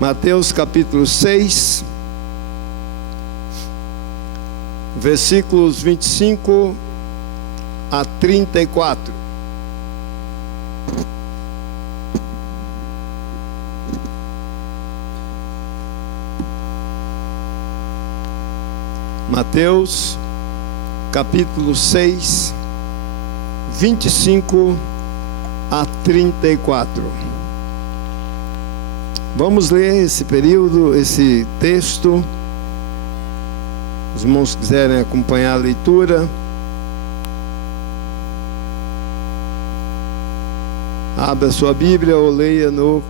Mateus capítulo 6, versículos 25 a 34. Mateus capítulo 6, 25 a 34. Vamos ler esse período, esse texto. Os irmãos quiserem acompanhar a leitura, abra a sua Bíblia ou leia no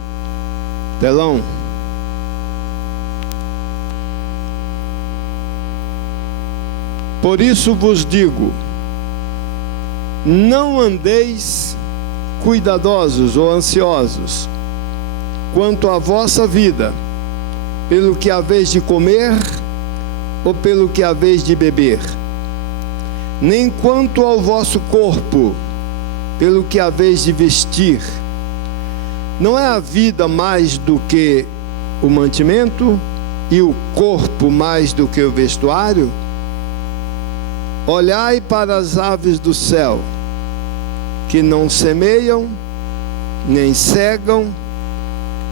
telão. Por isso vos digo, não andeis cuidadosos ou ansiosos quanto à vossa vida, pelo que haveis de comer ou pelo que haveis de beber, nem quanto ao vosso corpo, pelo que haveis de vestir. Não é a vida mais do que o mantimento, e o corpo mais do que o vestuário? Olhai para as aves do céu, que não semeiam, nem cegam,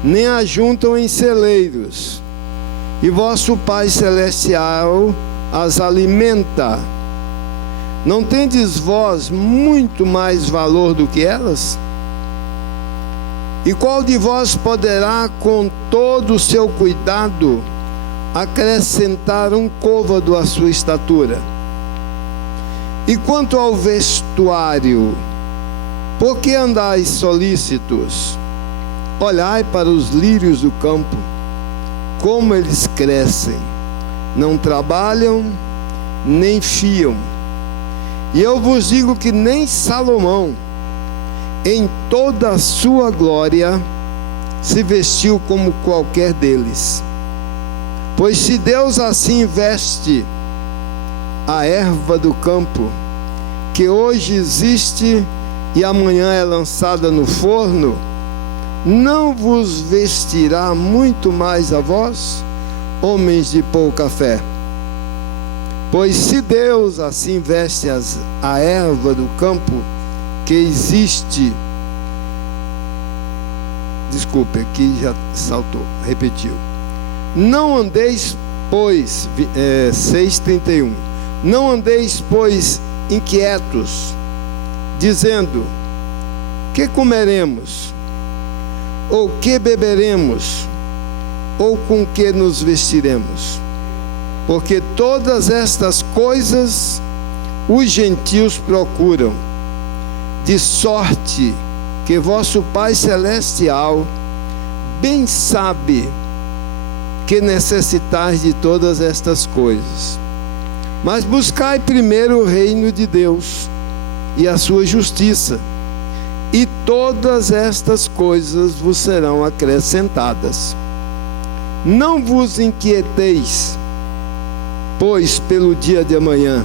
nem ajuntam em celeiros, e vosso Pai Celestial as alimenta. Não tendes vós muito mais valor do que elas? E qual de vós poderá, com todo o seu cuidado, acrescentar um côvado à sua estatura? E quanto ao vestuário, por que andais solícitos? Olhai para os lírios do campo, como eles crescem, não trabalham, nem fiam. E eu vos digo que nem Salomão, em toda a sua glória, se vestiu como qualquer deles. Pois se Deus assim veste a erva do campo, que hoje existe e amanhã é lançada no forno, não vos vestirá muito mais a vós, homens de pouca fé? Pois se Deus assim veste a erva do campo, que existe... Desculpe, aqui já saltou, repetiu. Não andeis, pois, 6:31. Não andeis, pois, inquietos, dizendo: que comeremos? Ou que beberemos? Ou com que nos vestiremos? Porque todas estas coisas os gentios procuram, de sorte que vosso Pai Celestial bem sabe que necessitais de todas estas coisas. Mas buscai primeiro o reino de Deus e a sua justiça, e todas estas coisas vos serão acrescentadas. Não vos inquieteis, pois, pelo dia de amanhã,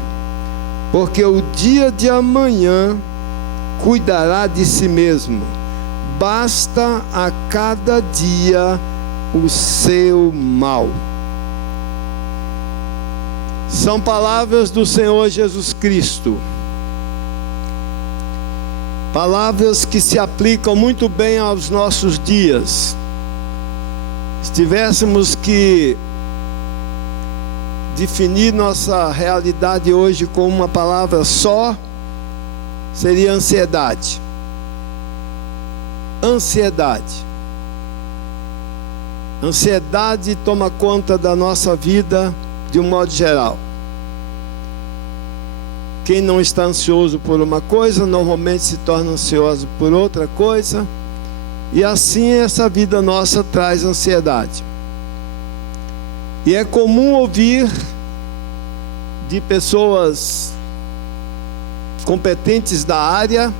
porque o dia de amanhã cuidará de si mesmo. Basta a cada dia o seu mal. São palavras do Senhor Jesus Cristo. Palavras que se aplicam muito bem aos nossos dias. Se tivéssemos que definir nossa realidade hoje com uma palavra só, seria ansiedade. Ansiedade. Ansiedade toma conta da nossa vida de um modo geral. Quem não está ansioso por uma coisa, normalmente se torna ansioso por outra coisa. E assim essa vida nossa traz ansiedade. E é comum ouvir de pessoas competentes da área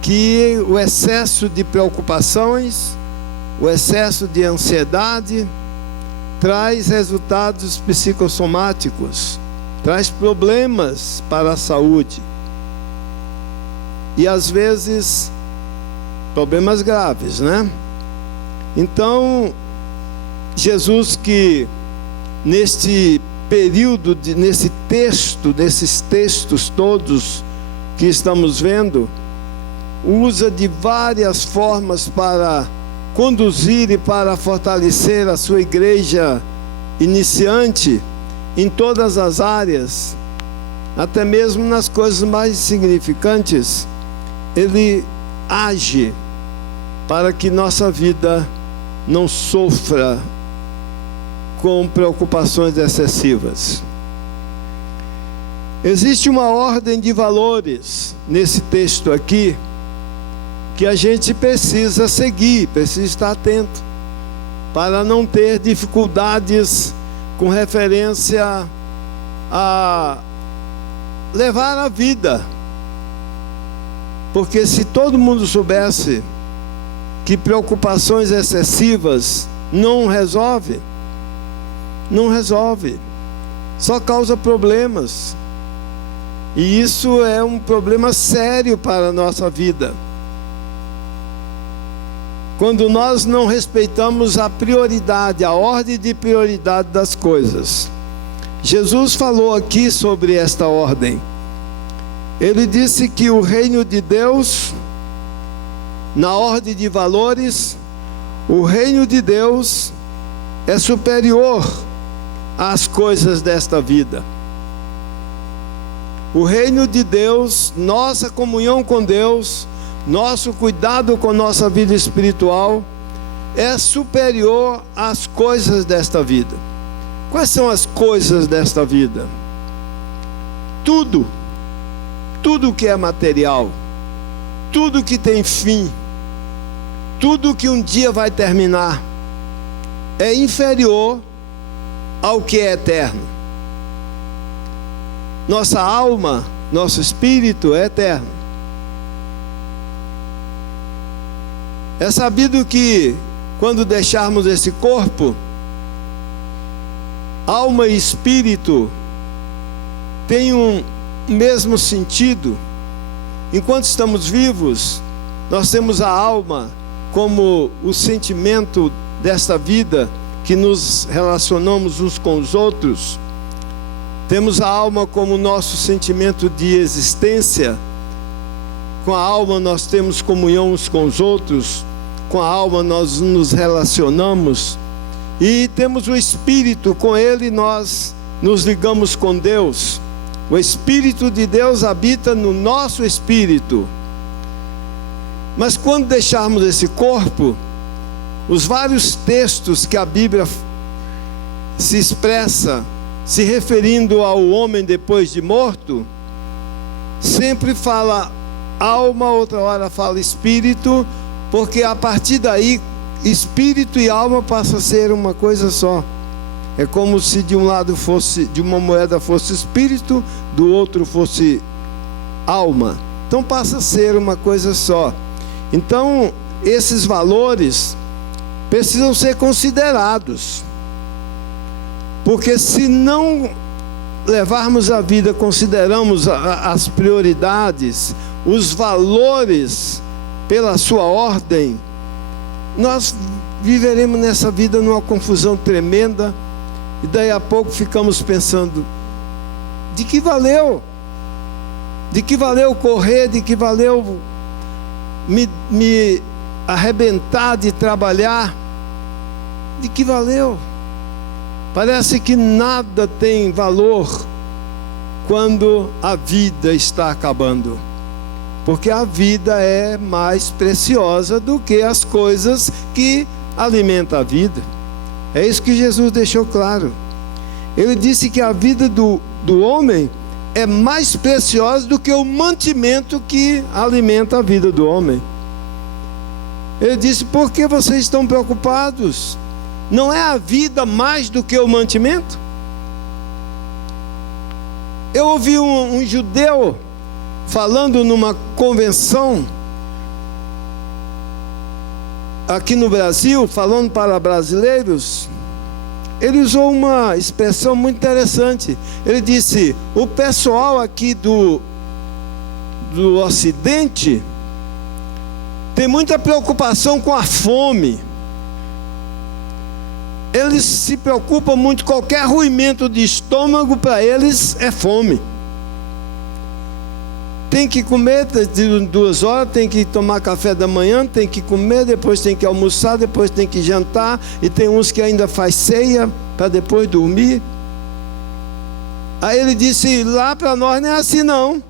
que o excesso de preocupações, o excesso de ansiedade traz resultados psicossomáticos, traz problemas para a saúde. E às vezes problemas graves, né? Então, Jesus que neste período, nesse texto, nesses textos todos que estamos vendo, usa de várias formas para conduzir e para fortalecer a sua igreja iniciante em todas as áreas, até mesmo nas coisas mais insignificantes. Ele age para que nossa vida não sofra com preocupações excessivas. Existe uma ordem de valores nesse texto aqui que a gente precisa seguir, precisa estar atento, para não ter dificuldades com referência a levar a vida. Porque se todo mundo soubesse que preocupações excessivas não resolve, só causa problemas. E isso é um problema sério para a nossa vida. Quando nós não respeitamos a prioridade, a ordem de prioridade das coisas. Jesus falou aqui sobre esta ordem. Ele disse que o reino de Deus, na ordem de valores, o reino de Deus é superior às coisas desta vida. O reino de Deus, nossa comunhão com Deus, nosso cuidado com nossa vida espiritual é superior às coisas desta vida. Quais são as coisas desta vida? Tudo que é material, tudo que tem fim, tudo que um dia vai terminar, é inferior ao que é eterno. Nossa alma, nosso espírito é eterno. É sabido que quando deixarmos esse corpo, alma e espírito têm um mesmo sentido. Enquanto estamos vivos, nós temos a alma como o sentimento desta vida, que nos relacionamos uns com os outros. Temos a alma como nosso sentimento de existência. Com a alma nós temos comunhão uns com os outros. Com a alma nós nos relacionamos. E temos o Espírito, com ele nós nos ligamos com Deus. O Espírito de Deus habita no nosso espírito. Mas quando deixarmos esse corpo, os vários textos que a Bíblia se expressa, se referindo ao homem depois de morto, sempre fala alma, outra hora fala espírito, porque a partir daí, espírito e alma passam a ser uma coisa só. É como se de um lado fosse, de uma moeda fosse espírito, do outro fosse alma. Então passa a ser uma coisa só. Então, esses valores precisam ser considerados. Porque se não levarmos a vida, consideramos as prioridades, os valores pela sua ordem, nós viveremos nessa vida numa confusão tremenda, e daí a pouco ficamos pensando: de que valeu? De que valeu correr? De que valeu me arrebentar de trabalhar? De que valeu? Parece que nada tem valor quando a vida está acabando, porque a vida é mais preciosa do que as coisas que alimentam a vida. É isso que Jesus deixou claro. Ele disse que a vida do homem é mais preciosa do que o mantimento que alimenta a vida do homem. Ele disse: por que vocês estão preocupados? Não é a vida mais do que o mantimento? Eu ouvi um judeu falando numa convenção aqui no Brasil, falando para brasileiros. Ele usou uma expressão muito interessante. Ele disse: o pessoal aqui do Ocidente tem muita preocupação com a fome. eles se preocupam muito, qualquer ruimento de estômago para eles é fome. Tem que comer de 2 horas, tem que tomar café da manhã, tem que comer, depois tem que almoçar, depois tem que jantar, e tem uns que ainda faz ceia para depois dormir. Aí ele disse, lá para nós não é assim não.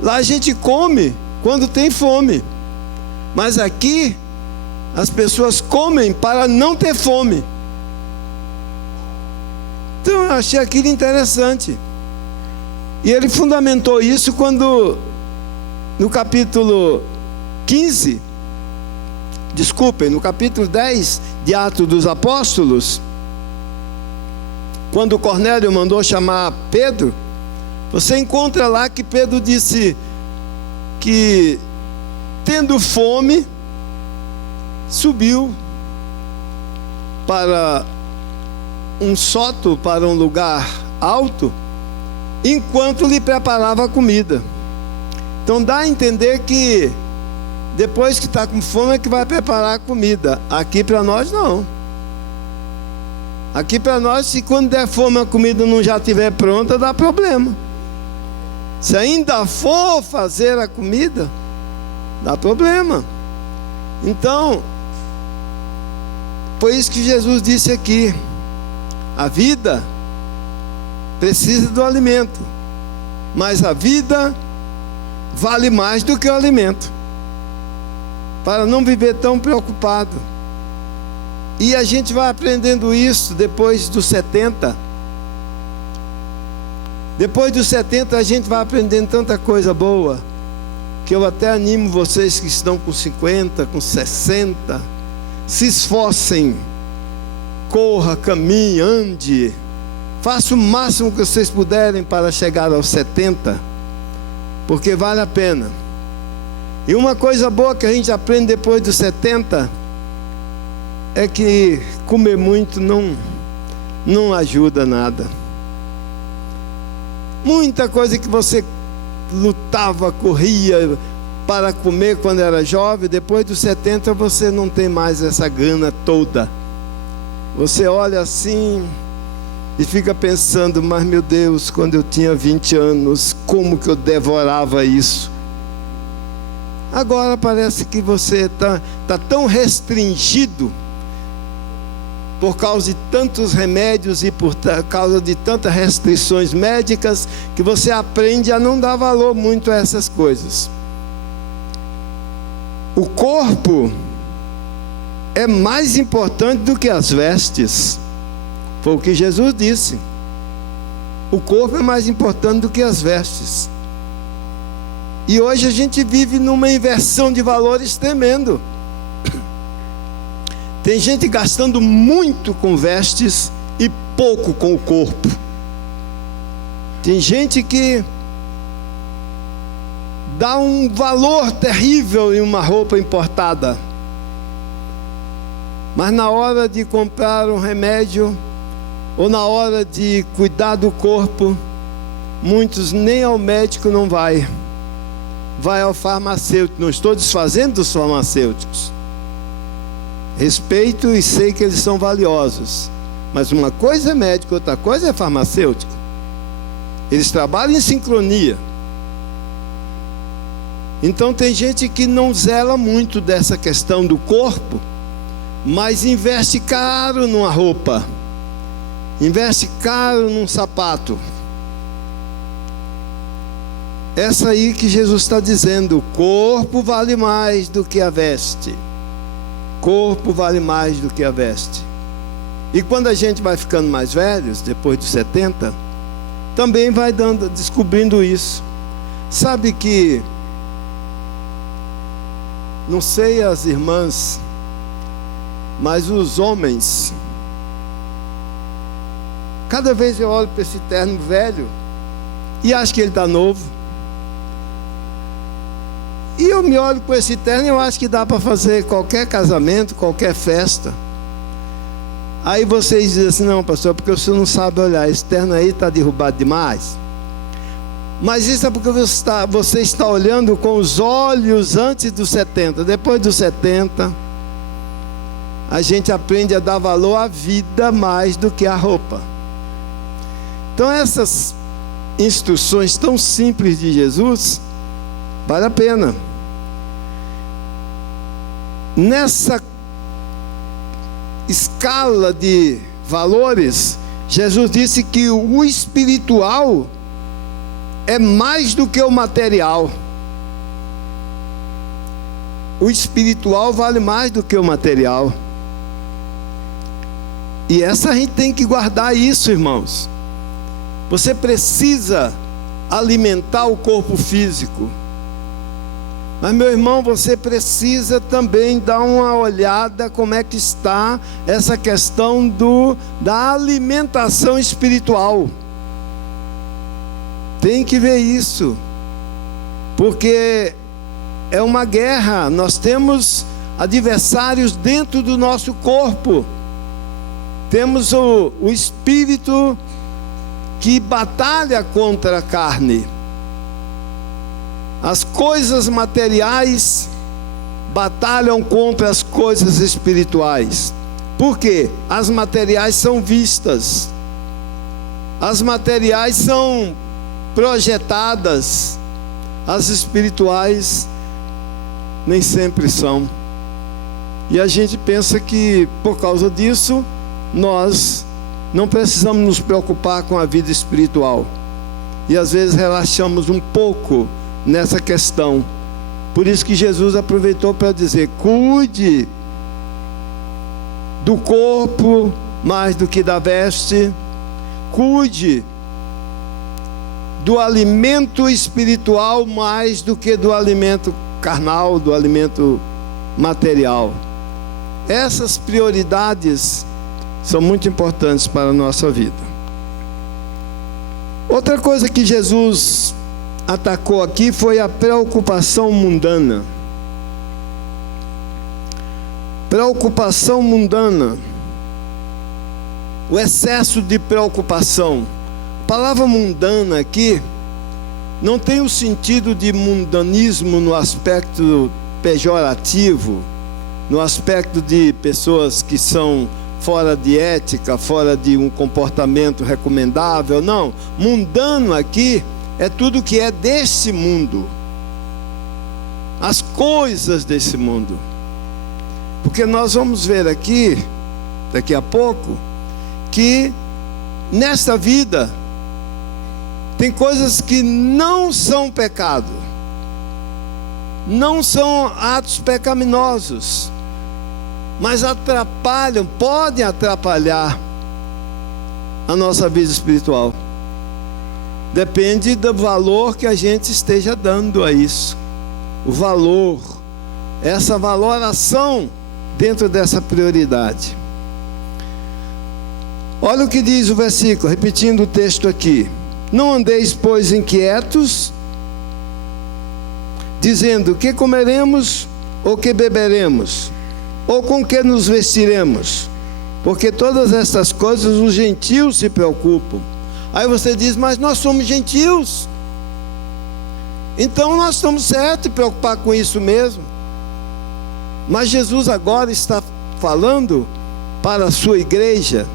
Lá a gente come quando tem fome, mas aqui as pessoas comem para não ter fome. Então eu achei aquilo interessante. E ele fundamentou isso quando, no capítulo 10 de Atos dos Apóstolos, quando Cornélio mandou chamar Pedro, você encontra lá que Pedro disse que, tendo fome, subiu para um sótão, para um lugar alto, enquanto lhe preparava a comida. Então dá a entender que depois que está com fome é que vai preparar a comida. Aqui para nós não. Aqui para nós, se quando der fome a comida não já estiver pronta, dá problema. Se ainda for fazer a comida, dá problema. Então, foi isso que Jesus disse aqui. A vida precisa do alimento, mas a vida vale mais do que o alimento, para não viver tão preocupado. E a gente vai aprendendo isso depois dos 70. Depois dos 70 a gente vai aprendendo tanta coisa boa, que eu até animo vocês que estão com 50, com 60, se esforcem, corra, caminhe, ande, faça o máximo que vocês puderem para chegar aos 70, porque vale a pena. E uma coisa boa que a gente aprende depois dos 70 é que comer muito não ajuda nada. Muita coisa que você lutava, corria para comer quando era jovem, depois dos 70 você não tem mais essa gana toda. Você olha assim e fica pensando, mas meu Deus, quando eu tinha 20 anos, como que eu devorava isso? Agora parece que você está tão restringido por causa de tantos remédios e por causa de tantas restrições médicas, que você aprende a não dar valor muito a essas coisas. O corpo é mais importante do que as vestes. Foi o que Jesus disse. O corpo é mais importante do que as vestes. E hoje a gente vive numa inversão de valores tremendo. Tem gente gastando muito com vestes e pouco com o corpo. Tem gente que dá um valor terrível em uma roupa importada, mas na hora de comprar um remédio ou na hora de cuidar do corpo, muitos nem ao médico não vai ao farmacêutico. Não estou desfazendo dos farmacêuticos, respeito e sei que eles são valiosos, mas uma coisa é médico, outra coisa é farmacêutico. Eles trabalham em sincronia. Então tem gente que não zela muito dessa questão do corpo, mas investe caro numa roupa, investe caro num sapato. Essa aí que Jesus está dizendo, o corpo vale mais do que a veste. Corpo vale mais do que a veste. E quando a gente vai ficando mais velhos, depois dos 70, também vai descobrindo isso. Sabe que, não sei as irmãs, mas os homens, cada vez eu olho para esse terno velho e acho que ele está novo. E eu me olho com esse terno e eu acho que dá para fazer qualquer casamento, qualquer festa. Aí vocês dizem assim, não pastor, porque o senhor não sabe olhar, esse terno aí está derrubado demais. Mas isso é porque você está olhando com os olhos antes dos 70, depois dos 70, a gente aprende a dar valor à vida mais do que à roupa. Então essas instruções tão simples de Jesus, vale a pena. Nessa escala de valores, Jesus disse que o espiritual é mais do que o material. O espiritual vale mais do que o material. E a gente tem que guardar isso, irmãos. Você precisa alimentar o corpo físico. Mas, meu irmão, você precisa também dar uma olhada como é que está essa questão da alimentação espiritual. Tem que ver isso, porque é uma guerra. Nós temos adversários dentro do nosso corpo. Temos o espírito que batalha contra a carne. As coisas materiais batalham contra as coisas espirituais. Por quê? As materiais são vistas, as materiais são projetadas, as espirituais nem sempre são. E a gente pensa que por causa disso nós não precisamos nos preocupar com a vida espiritual. E às vezes relaxamos um pouco nessa questão. Por isso que Jesus aproveitou para dizer: cuide do corpo mais do que da veste, cuide do alimento espiritual mais do que do alimento carnal, do alimento material. Essas prioridades são muito importantes para a nossa vida. Outra coisa que Jesus atacou aqui foi a preocupação mundana. Preocupação mundana, o excesso de preocupação. A palavra mundana aqui não tem o sentido de mundanismo no aspecto pejorativo, no aspecto de pessoas que são fora de ética, fora de um comportamento recomendável. Não, mundano aqui é tudo que é desse mundo, as coisas desse mundo. Porque nós vamos ver aqui, daqui a pouco, que nesta vida tem coisas que não são pecado, não são atos pecaminosos, mas atrapalham, podem atrapalhar a nossa vida espiritual. Depende do valor que a gente esteja dando a isso. O valor, essa valoração dentro dessa prioridade. Olha o que diz o versículo, repetindo o texto aqui: não andeis, pois, inquietos, dizendo: que comeremos, ou que beberemos, ou com que nos vestiremos? Porque todas estas coisas os gentios se preocupam. Aí você diz: mas nós somos gentios, então nós estamos certos em preocupar com isso mesmo. Mas Jesus agora está falando para a sua igreja,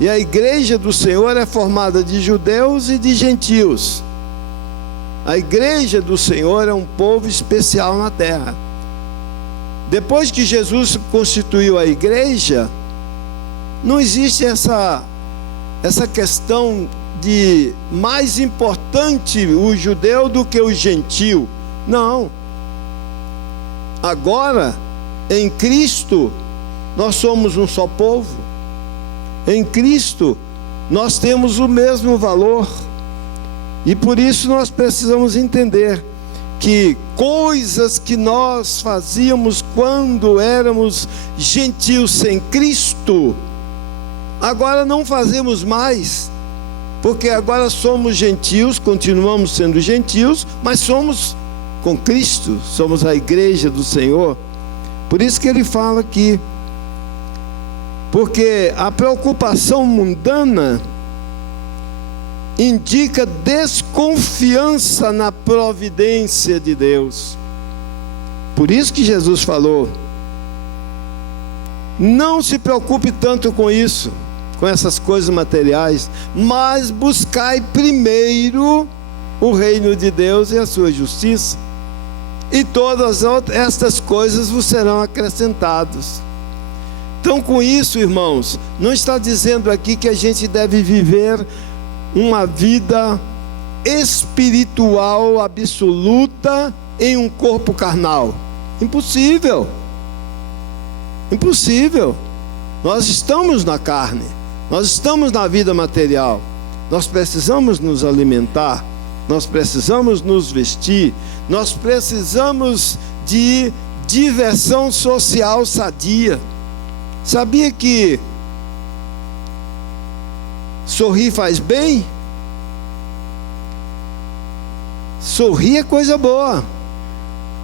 e a igreja do Senhor é formada de judeus e de gentios. A igreja do Senhor é um povo especial na terra. Depois que Jesus constituiu a igreja, não existe essa questão de mais importante o judeu do que o gentio. Não. Agora, em Cristo, nós somos um só povo. Em Cristo, nós temos o mesmo valor. E por isso nós precisamos entender que coisas que nós fazíamos quando éramos gentios sem Cristo, agora não fazemos mais, porque agora somos gentios, continuamos sendo gentios, mas somos com Cristo, somos a igreja do Senhor. Por isso que ele fala aqui, porque a preocupação mundana indica desconfiança na providência de Deus. Por isso que Jesus falou: Não se preocupe tanto com isso, com essas coisas materiais, mas buscai primeiro o reino de Deus e a sua justiça, e todas estas coisas vos serão acrescentadas. Então, com isso, irmãos, não está dizendo aqui que a gente deve viver uma vida espiritual absoluta em um corpo carnal. Impossível. Impossível. Nós estamos na carne, nós estamos na vida material, nós precisamos nos alimentar, nós precisamos nos vestir, nós precisamos de diversão social sadia. Sabia que sorrir faz bem? Sorrir é coisa boa.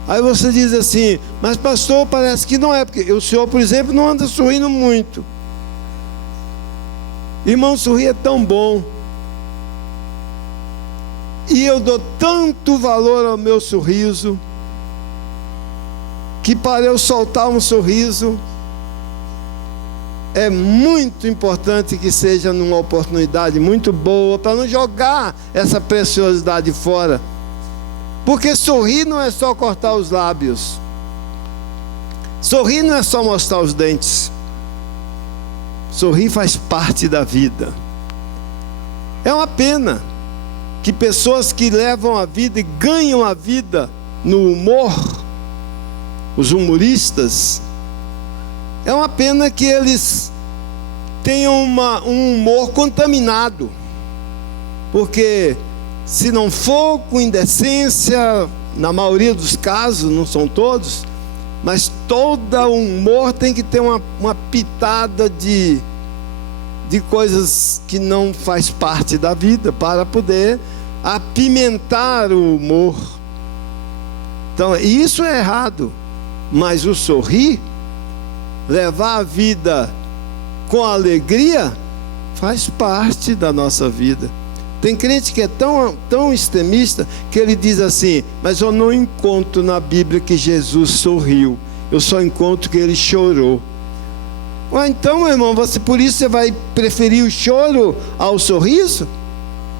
Aí você diz assim: mas pastor, parece que não é, porque o senhor, por exemplo, não anda sorrindo muito. Irmão, sorrir é tão bom. E eu dou tanto valor ao meu sorriso, que para eu soltar um sorriso, é muito importante que seja numa oportunidade muito boa, para não jogar essa preciosidade fora. Porque sorrir não é só cortar os lábios, sorrir não é só mostrar os dentes, sorrir faz parte da vida. É uma pena que pessoas que levam a vida e ganham a vida no humor, os humoristas, é uma pena que eles tenham um humor contaminado, porque se não for com indecência, na maioria dos casos, não são todos, mas todo humor tem que ter uma pitada de coisas que não faz parte da vida, para poder apimentar o humor. Então, isso é errado, mas o sorrir, levar a vida com alegria, faz parte da nossa vida. Tem crente que é tão extremista que ele diz assim: mas eu não encontro na Bíblia que Jesus sorriu, eu só encontro que ele chorou. Ué, então, meu irmão, por isso você vai preferir o choro ao sorriso?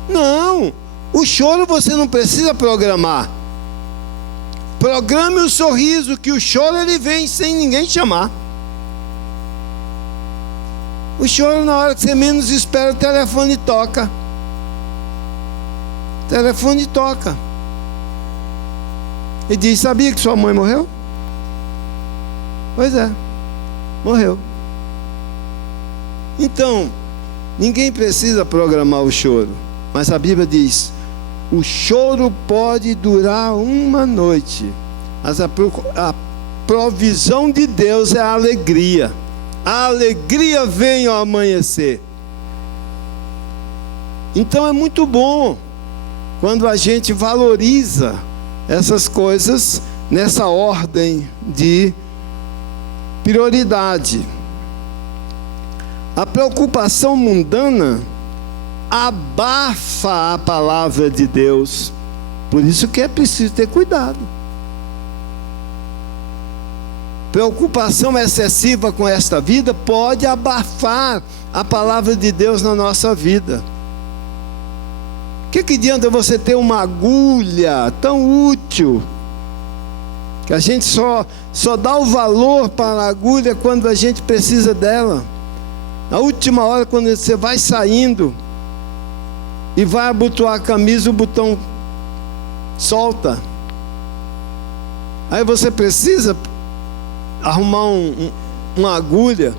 Não, o choro você não precisa programar. Programe o sorriso, que o choro ele vem sem ninguém chamar. O choro, na hora que você menos espera, o telefone toca. O telefone toca. E diz: sabia que sua mãe morreu? Pois é, morreu. Então, ninguém precisa programar o choro, mas a Bíblia diz: o choro pode durar uma noite, mas a provisão de Deus é a alegria. A alegria vem ao amanhecer. Então é muito bom quando a gente valoriza essas coisas nessa ordem de prioridade. A preocupação mundana abafa a palavra de Deus. Por isso que é preciso ter cuidado. Preocupação excessiva com esta vida pode abafar a palavra de Deus na nossa vida. O que adianta você ter uma agulha tão útil, que a gente só dá o valor para a agulha quando a gente precisa dela? Na última hora, quando você vai saindo e vai abotoar a camisa, o botão solta. Aí você precisa arrumar uma agulha.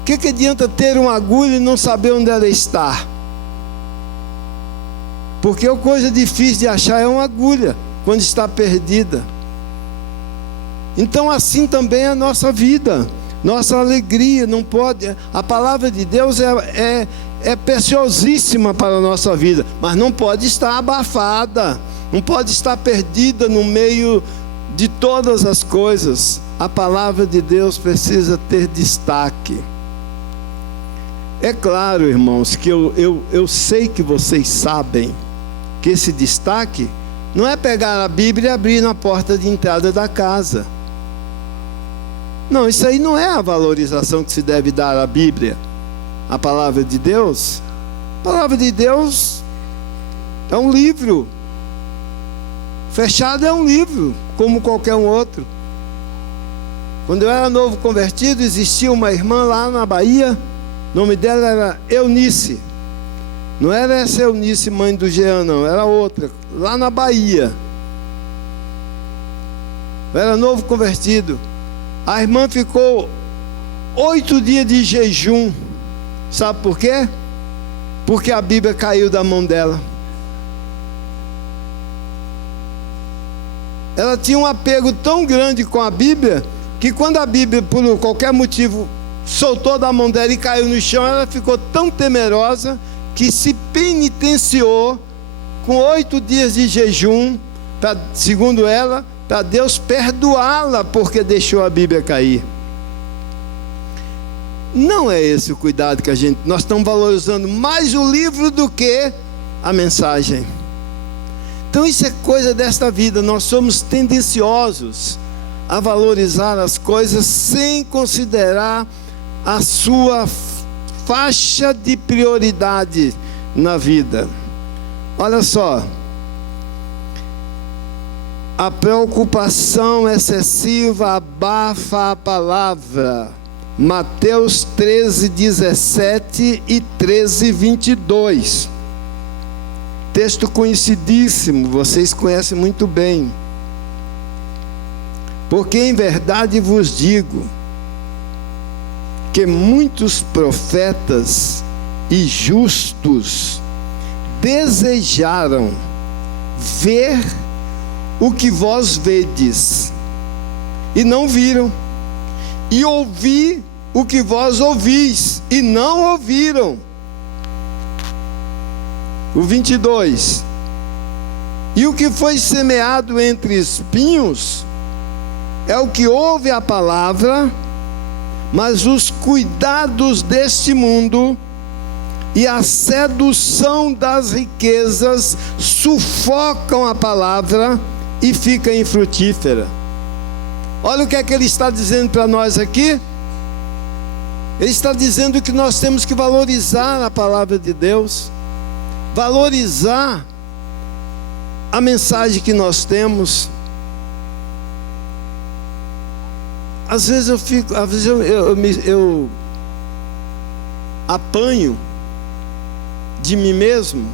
O que adianta ter uma agulha e não saber onde ela está? Porque a coisa difícil de achar é uma agulha quando está perdida. Então assim também é a nossa vida, nossa alegria. Não pode, a palavra de Deus é preciosíssima para a nossa vida, mas não pode estar abafada, não pode estar perdida no meio de todas as coisas. A palavra de Deus precisa ter destaque. É claro, irmãos, que eu sei que vocês sabem que esse destaque não é pegar a Bíblia e abrir na porta de entrada da casa. Não, isso aí não é a valorização que se deve dar à Bíblia, a palavra de Deus. A palavra de Deus é um livro. Fechado é um livro, como qualquer um outro. Quando eu era novo convertido, existia uma irmã lá na Bahia, o nome dela era Eunice. Não era essa Eunice, mãe do Jean, não, era outra, lá na Bahia. Eu era novo convertido. A irmã ficou 8 dias de jejum. Sabe por quê? Porque a Bíblia caiu da mão dela. Ela tinha um apego tão grande com a Bíblia, que quando a Bíblia, por qualquer motivo, soltou da mão dela e caiu no chão, ela ficou tão temerosa que se penitenciou com 8 dias de jejum, segundo ela, para Deus perdoá-la porque deixou a Bíblia cair. Não é esse o cuidado que nós estamos valorizando mais o livro do que a mensagem. Então isso é coisa desta vida. Nós somos tendenciosos a valorizar as coisas sem considerar a sua faixa de prioridade na vida. Olha só, a preocupação excessiva abafa a palavra. Mateus 13, 17 e 13, 22. Texto conhecidíssimo, vocês conhecem muito bem. Porque em verdade vos digo que muitos profetas e justos desejaram ver o que vós vedes e não viram, e ouvir o que vós ouvis e não ouviram. O 22. E o que foi semeado entre espinhos é o que ouve a palavra, mas os cuidados deste mundo e a sedução das riquezas sufocam a palavra e fica infrutífera. Olha o que é que ele está dizendo para nós aqui. Ele está dizendo que nós temos que valorizar a palavra de Deus, valorizar a mensagem que nós temos. Às vezes eu apanho de mim mesmo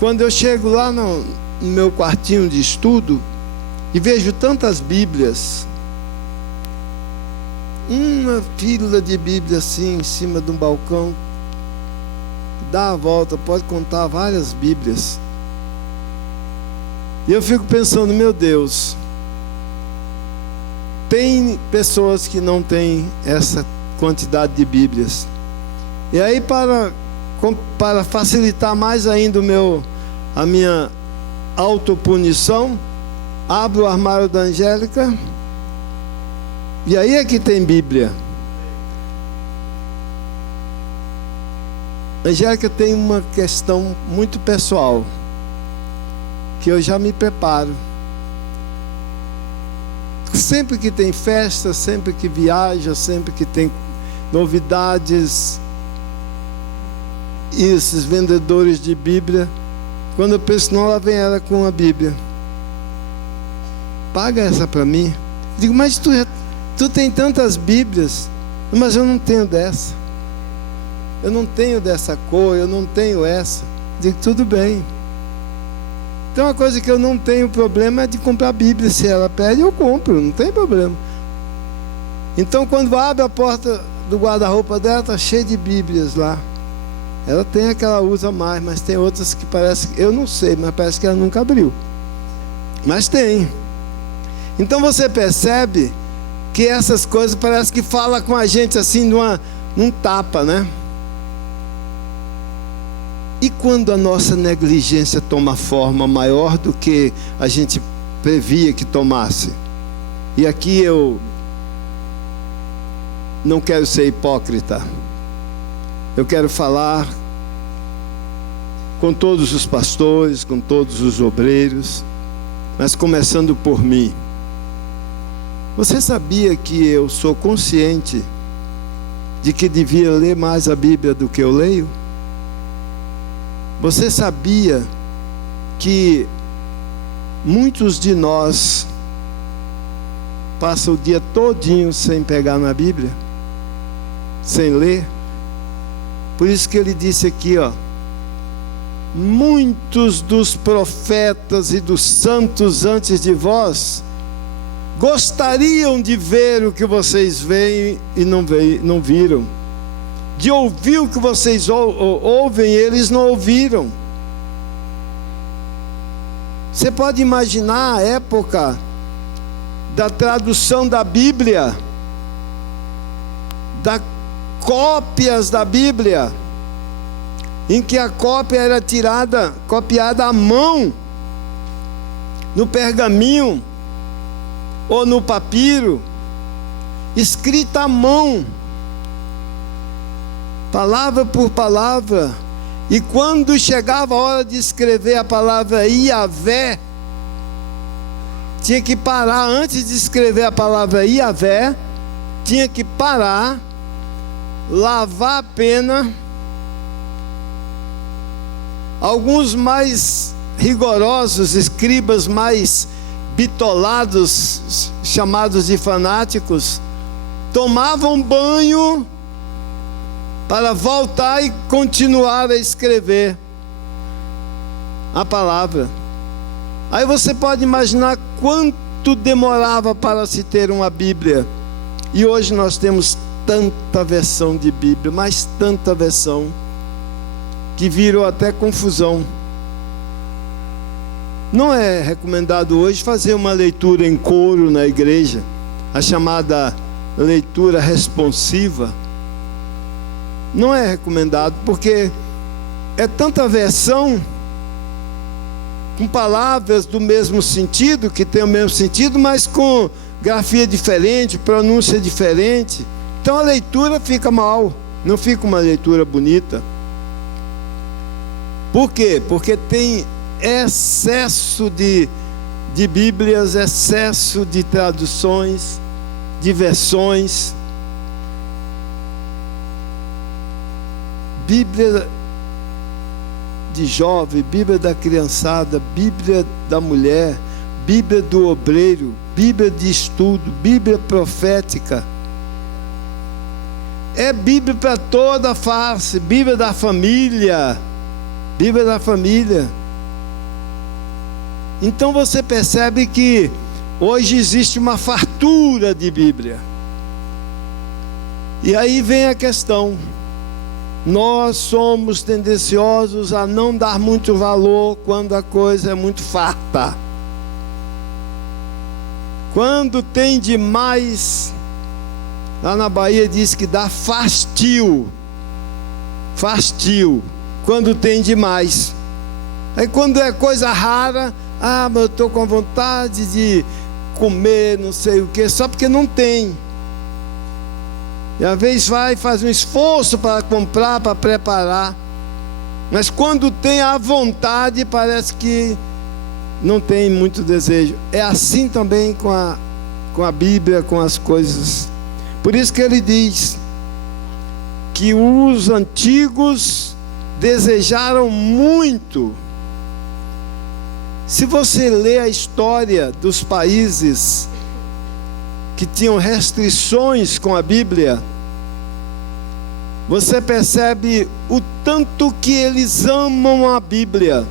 quando eu chego lá no meu quartinho de estudo e vejo tantas Bíblias, uma fila de Bíblia assim em cima de um balcão, dá a volta, pode contar várias Bíblias, e eu fico pensando, meu Deus, tem pessoas que não têm essa quantidade de Bíblias. E aí, para facilitar mais ainda a minha autopunição, abro o armário da Angélica, e aí é que tem Bíblia. A Angélica tem uma questão muito pessoal, que eu já me preparo. Sempre que tem festa, sempre que viaja, sempre que tem novidades, e esses vendedores de Bíblia, quando eu penso, não, lá vem ela com a Bíblia. Paga essa para mim. Eu digo, mas tu tem tantas Bíblias. Mas eu não tenho dessa. Eu não tenho dessa cor, eu não tenho essa. Eu digo, tudo bem. Então uma coisa que eu não tenho problema é de comprar Bíblia. Se ela pede, eu compro, não tem problema. Então quando abre a porta do guarda-roupa dela, está cheio de Bíblias lá. Ela tem a que ela usa mais, mas tem outras que parece, eu não sei, mas parece que ela nunca abriu. Mas tem. Então você percebe que essas coisas parece que falam com a gente assim num tapa, né? E quando a nossa negligência toma forma maior do que a gente previa que tomasse? E aqui eu não quero ser hipócrita. Eu quero falar com todos os pastores, com todos os obreiros, mas começando por mim. Você sabia que eu sou consciente de que devia ler mais a Bíblia do que eu leio? Você sabia que muitos de nós passam o dia todinho sem pegar na Bíblia, sem ler? Por isso que ele disse aqui, ó: muitos dos profetas e dos santos antes de vós gostariam de ver o que vocês veem e não viram, de ouvir o que vocês ouvem e eles não ouviram. Você pode imaginar a época da tradução da Bíblia, das cópias da Bíblia, em que a cópia era copiada à mão, no pergaminho ou no papiro, escrita à mão, palavra por palavra. E quando chegava a hora de escrever a palavra Iavé, tinha que parar. Antes de escrever a palavra Iavé, tinha que parar, lavar a pena. Alguns mais rigorosos, escribas mais bitolados, chamados de fanáticos, tomavam banho para voltar e continuar a escrever a palavra. Aí você pode imaginar quanto demorava para se ter uma Bíblia. E hoje nós temos tanta versão de Bíblia, mas tanta versão, que virou até confusão. Não é recomendado hoje fazer uma leitura em coro na igreja, a chamada leitura responsiva. Não é recomendado, porque é tanta versão, com palavras do mesmo sentido, que tem o mesmo sentido, mas com grafia diferente, pronúncia diferente. Então a leitura fica mal, não fica uma leitura bonita. Por quê? Porque tem excesso de Bíblias, excesso de traduções, de versões. Bíblia de jovem, Bíblia da criançada, Bíblia da mulher, Bíblia do obreiro, Bíblia de estudo, Bíblia profética. É Bíblia para toda a face, Bíblia da família, Bíblia da família. Então você percebe que hoje existe uma fartura de Bíblia. E aí vem a questão: nós somos tendenciosos a não dar muito valor quando a coisa é muito farta. Quando tem demais, lá na Bahia diz que dá fastio. Fastio, quando tem demais. Aí quando é coisa rara, mas eu estou com vontade de comer não sei o que, só porque não tem. E às vezes vai fazer um esforço para comprar, para preparar, mas quando tem a vontade, parece que não tem muito desejo. É assim também com a Bíblia, com as coisas. Por isso que ele diz que os antigos desejaram muito. Se você lê a história dos países que tinham restrições com a Bíblia, você percebe o tanto que eles amam a Bíblia.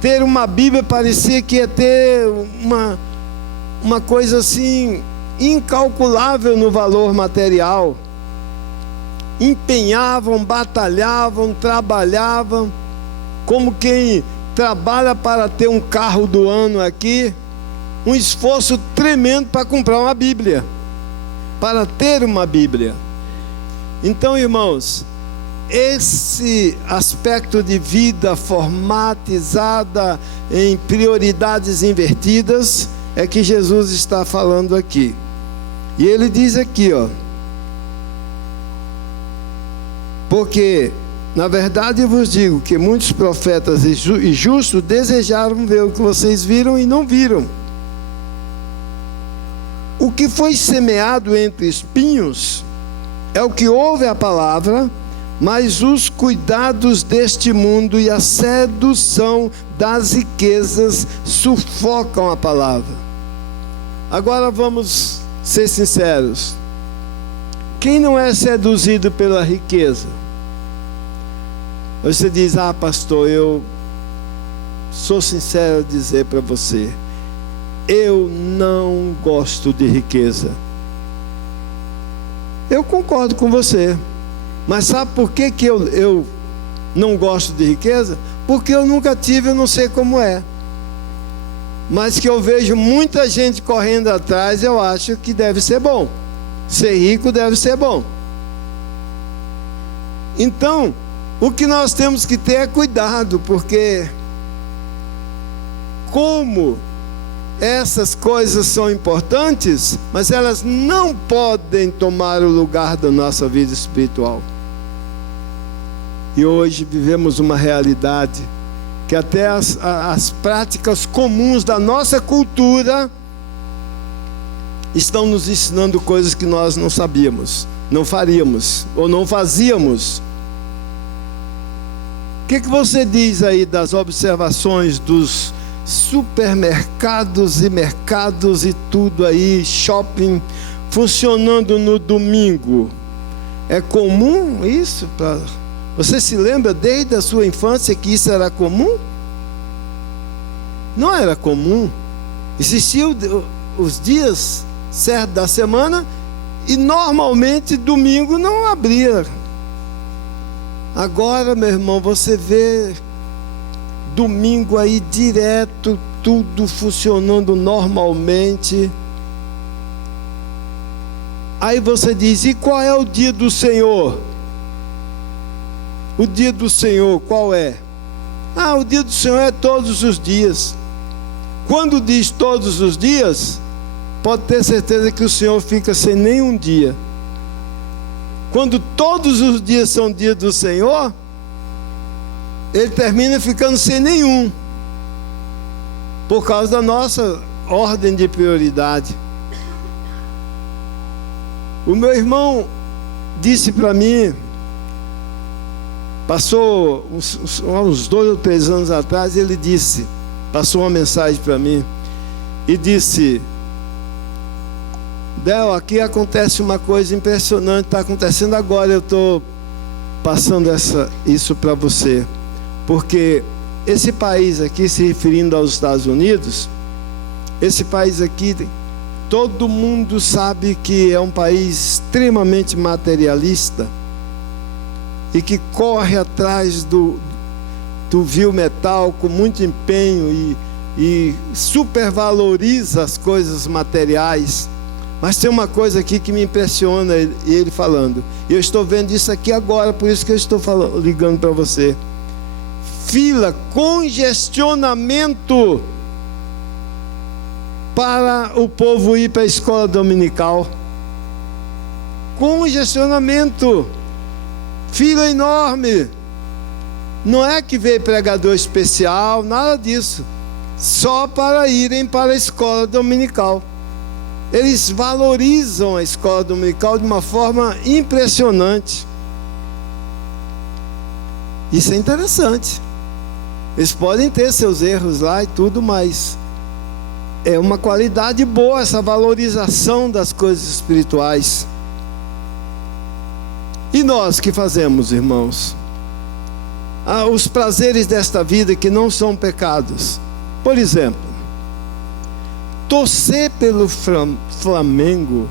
Ter uma Bíblia parecia que ia ter uma coisa assim incalculável no valor material. Empenhavam, batalhavam, trabalhavam, como quem trabalha para ter um carro do ano aqui, um esforço tremendo para comprar uma Bíblia, para ter uma Bíblia. Então, irmãos, esse aspecto de vida formatizada em prioridades invertidas é que Jesus está falando aqui. E ele diz aqui, ó: porque na verdade eu vos digo que muitos profetas e justos desejaram ver o que vocês viram e não viram, O que foi semeado entre espinhos é o que ouve a palavra, mas os cuidados deste mundo e a sedução das riquezas sufocam a palavra. Agora vamos ser sinceros. Quem não é seduzido pela riqueza? Você diz: ah, pastor, eu sou sincero a dizer para você, eu não gosto de riqueza. Eu concordo com você. Mas sabe por que eu não gosto de riqueza? Porque eu nunca tive, eu não sei como é. Mas que eu vejo muita gente correndo atrás, eu acho que deve ser bom. Ser rico deve ser bom. Então, o que nós temos que ter é cuidado, porque como essas coisas são importantes, mas elas não podem tomar o lugar da nossa vida espiritual. E hoje vivemos uma realidade que até as práticas comuns da nossa cultura estão nos ensinando coisas que nós não sabíamos, não faríamos ou não fazíamos. O que você diz aí das observações dos supermercados e mercados e tudo aí, shopping, funcionando no domingo? É comum isso? Você se lembra desde a sua infância que isso era comum? Não era comum. Existiam os dias certos da semana e normalmente domingo não abria. Agora, meu irmão, você vê domingo aí direto, tudo funcionando normalmente. Aí você diz: e qual é o dia do Senhor? O dia do Senhor qual é? Ah, o dia do Senhor é todos os dias. Quando diz todos os dias, pode ter certeza que o Senhor fica sem nenhum dia. Quando todos os dias são dia do Senhor, Ele termina ficando sem nenhum, por causa da nossa ordem de prioridade. O meu irmão disse para mim, passou uns 2 ou 3 anos atrás, ele disse, passou uma mensagem para mim e disse: Del, aqui acontece uma coisa impressionante, está acontecendo agora, eu estou passando isso para você, porque esse país aqui, se referindo aos Estados Unidos, esse país aqui, todo mundo sabe que é um país extremamente materialista e que corre atrás do vil metal com muito empenho e supervaloriza as coisas materiais. Mas tem uma coisa aqui que me impressiona, ele falando, e eu estou vendo isso aqui agora, por isso que eu estou ligando para você. Fila, congestionamento para o povo ir para a escola dominical. Congestionamento, fila enorme. Não é que veio pregador especial, nada disso, só para irem para a escola dominical. Eles valorizam a escola dominical de uma forma impressionante. Isso é interessante. Eles podem ter seus erros lá e tudo, mas é uma qualidade boa essa valorização das coisas espirituais. E nós que fazemos, irmãos? Os prazeres desta vida que não são pecados. Por exemplo, torcer pelo Flamengo,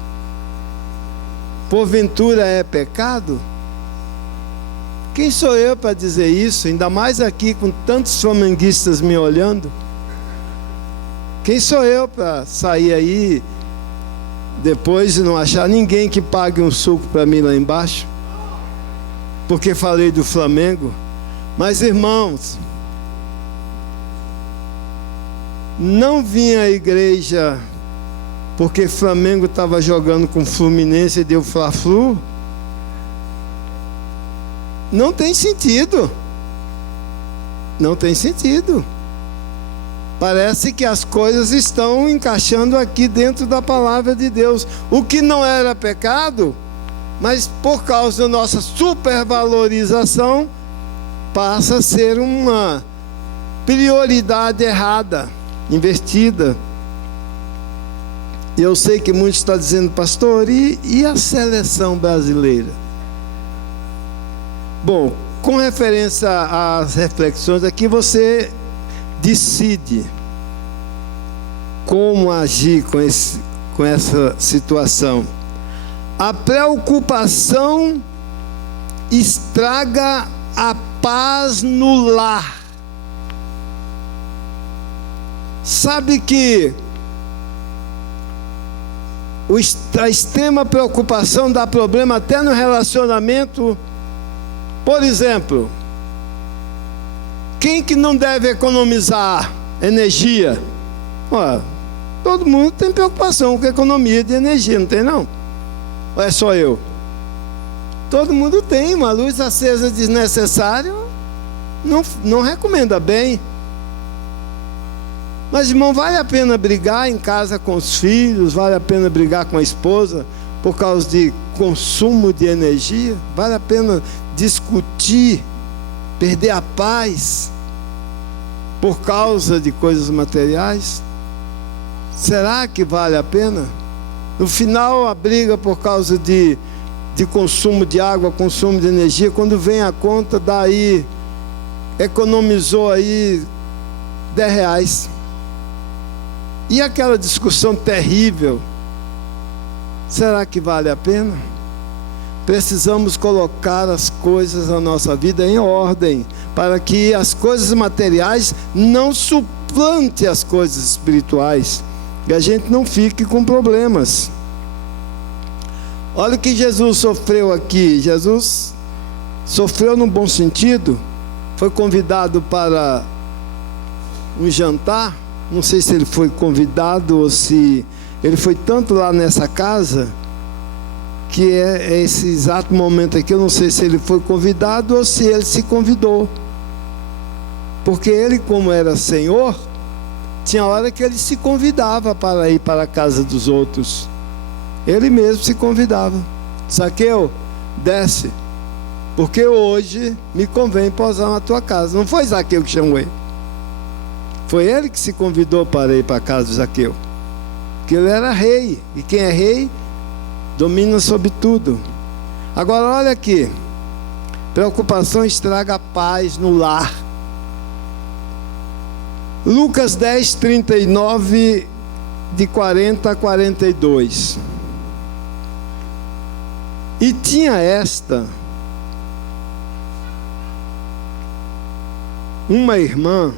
porventura é pecado? Quem sou eu para dizer isso? Ainda mais aqui com tantos flamenguistas me olhando. Quem sou eu para sair aí depois e não achar ninguém que pague um suco para mim lá embaixo? Porque falei do Flamengo. Mas, irmãos, não vim à igreja porque Flamengo estava jogando com Fluminense e deu Fla-Flu. Não tem sentido. Não tem sentido. Parece que as coisas estão encaixando aqui dentro da palavra de Deus. O que não era pecado, mas por causa da nossa supervalorização, passa a ser uma prioridade errada, invertida. Eu sei que muitos estão dizendo, pastor, e a seleção brasileira? Bom, com referência às reflexões aqui, você decide como agir com essa situação. A preocupação estraga a paz no lar. Sabe que a extrema preocupação dá problema até no relacionamento. Por exemplo, quem que não deve economizar energia? Todo mundo tem preocupação com a economia de energia, não tem não? Ou é só eu? Todo mundo tem. Uma luz acesa desnecessária não recomenda bem. Mas, irmão, vale a pena brigar em casa com os filhos? Vale a pena brigar com a esposa por causa de consumo de energia? Vale a pena discutir, perder a paz por causa de coisas materiais? Será que vale a pena? No final, a briga por causa de consumo de água, consumo de energia, quando vem a conta, daí economizou aí R$10. E aquela discussão terrível, será que vale a pena? Precisamos colocar as coisas da nossa vida em ordem, para que as coisas materiais não suplantem as coisas espirituais, e a gente não fique com problemas. Olha o que Jesus sofreu aqui. Jesus sofreu no bom sentido. Foi convidado para um jantar. Não sei se ele foi convidado ou se ele foi tanto lá nessa casa, que é esse exato momento aqui, eu não sei se ele foi convidado ou se ele se convidou. Porque ele, como era Senhor, tinha hora que ele se convidava para ir para a casa dos outros. Ele mesmo se convidava. Zaqueu, desce, porque hoje me convém pousar na tua casa. Não foi Zaqueu que chamou ele. Foi ele que se convidou para ir para a casa de Zaqueu. Porque ele era rei. E quem é rei, domina sobre tudo. Agora olha aqui. Preocupação estraga a paz no lar. Lucas 10, 39, de 40 a 42. E tinha uma irmã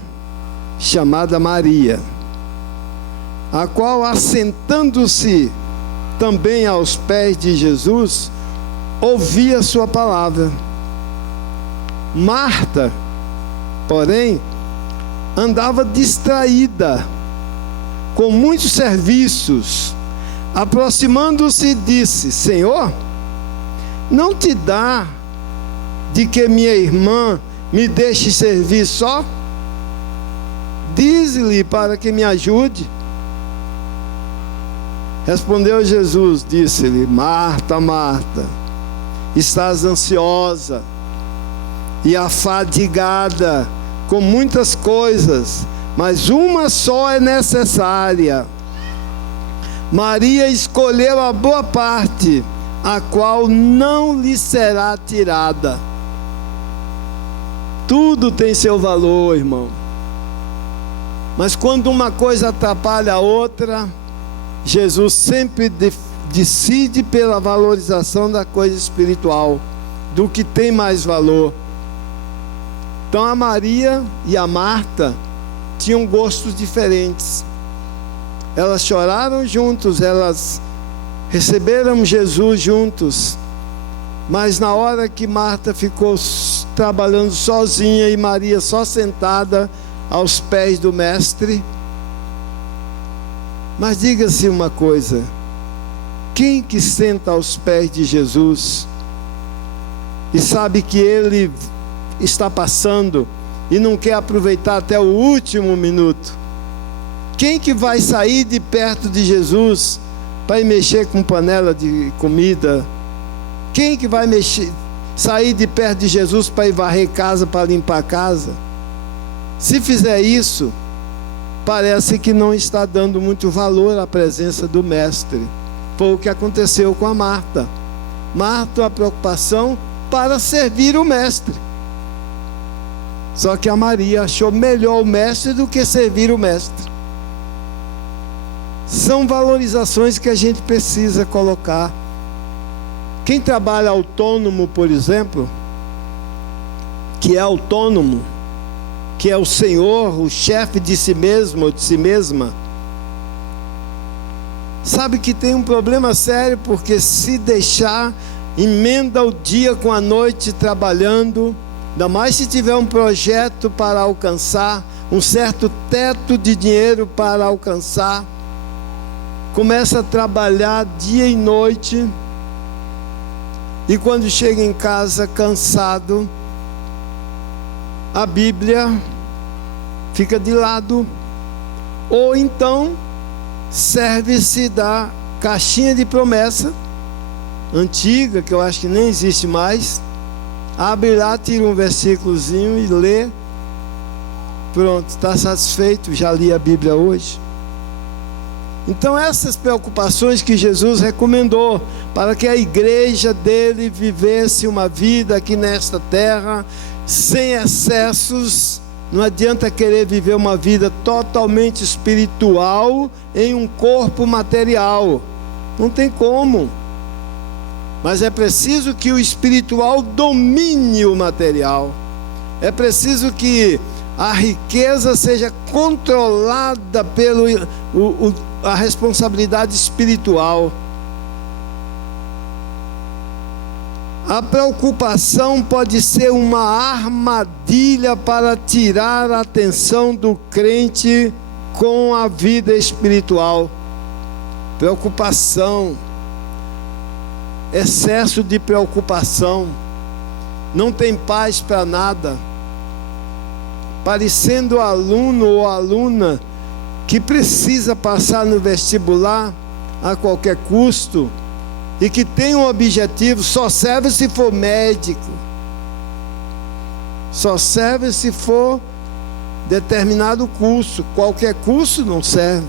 chamada Maria, a qual, assentando-se também aos pés de Jesus, ouvia sua palavra. Marta, porém, andava distraída com muitos serviços. Aproximando-se, disse: Senhor, não te dá de que minha irmã me deixe servir só? Dize-lhe para que me ajude. Respondeu Jesus, disse-lhe: Marta, Marta, estás ansiosa e afadigada com muitas coisas, mas uma só é necessária. Maria escolheu a boa parte, a qual não lhe será tirada. Tudo tem seu valor, irmão. Mas quando uma coisa atrapalha a outra, Jesus sempre decide pela valorização da coisa espiritual, do que tem mais valor. Então a Maria e a Marta tinham gostos diferentes. Elas choraram juntos, elas receberam Jesus juntos. Mas na hora que Marta ficou trabalhando sozinha e Maria só sentada aos pés do Mestre. Mas diga-se uma coisa: quem que senta aos pés de Jesus e sabe que Ele está passando e não quer aproveitar até o último minuto Quem que vai sair de perto de Jesus para ir mexer com panela de comida? Quem que vai sair de perto de Jesus para ir varrer casa, para limpar a casa? Se fizer isso, parece que não está dando muito valor à presença do Mestre. Foi o que aconteceu com a Marta. Marta, a preocupação para servir o Mestre. Só que a Maria achou melhor o Mestre do que servir o Mestre. São valorizações que a gente precisa colocar. Quem trabalha autônomo, por exemplo, que é autônomo, que é o senhor, o chefe de si mesmo ou de si mesma, sabe que tem um problema sério, porque se deixar, emenda o dia com a noite trabalhando, ainda mais se tiver um projeto para alcançar, um certo teto de dinheiro para alcançar, começa a trabalhar dia e noite, e quando chega em casa cansado, a Bíblia fica de lado, ou então serve-se da caixinha de promessa antiga, que eu acho que nem existe mais, abre lá, tira um versículozinho e lê, pronto, está satisfeito, já li a Bíblia hoje. Então essas preocupações que Jesus recomendou para que a igreja dele vivesse uma vida aqui nesta terra sem excessos. Não adianta querer viver uma vida totalmente espiritual em um corpo material, não tem como. Mas é preciso que o espiritual domine o material, é preciso que a riqueza seja controlada pelo a responsabilidade espiritual. A preocupação pode ser uma armadilha para tirar a atenção do crente com a vida espiritual. Preocupação, excesso de preocupação, não tem paz para nada, parecendo aluno ou aluna que precisa passar no vestibular a qualquer custo e que tem um objetivo, só serve se for médico, só serve se for determinado curso, qualquer curso não serve.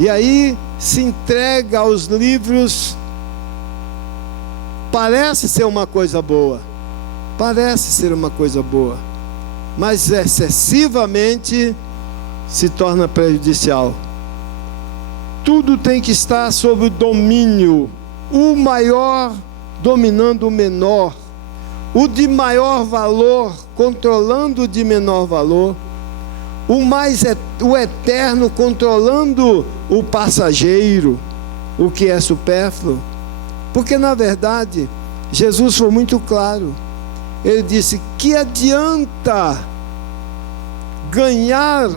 E aí se entrega aos livros. Parece ser uma coisa boa, mas excessivamente se torna prejudicial. Tudo tem que estar sob o domínio, o maior dominando o menor, o de maior valor controlando o de menor valor, o eterno controlando o passageiro, o que é supérfluo. Porque na verdade Jesus foi muito claro. Ele disse: que adianta ganhar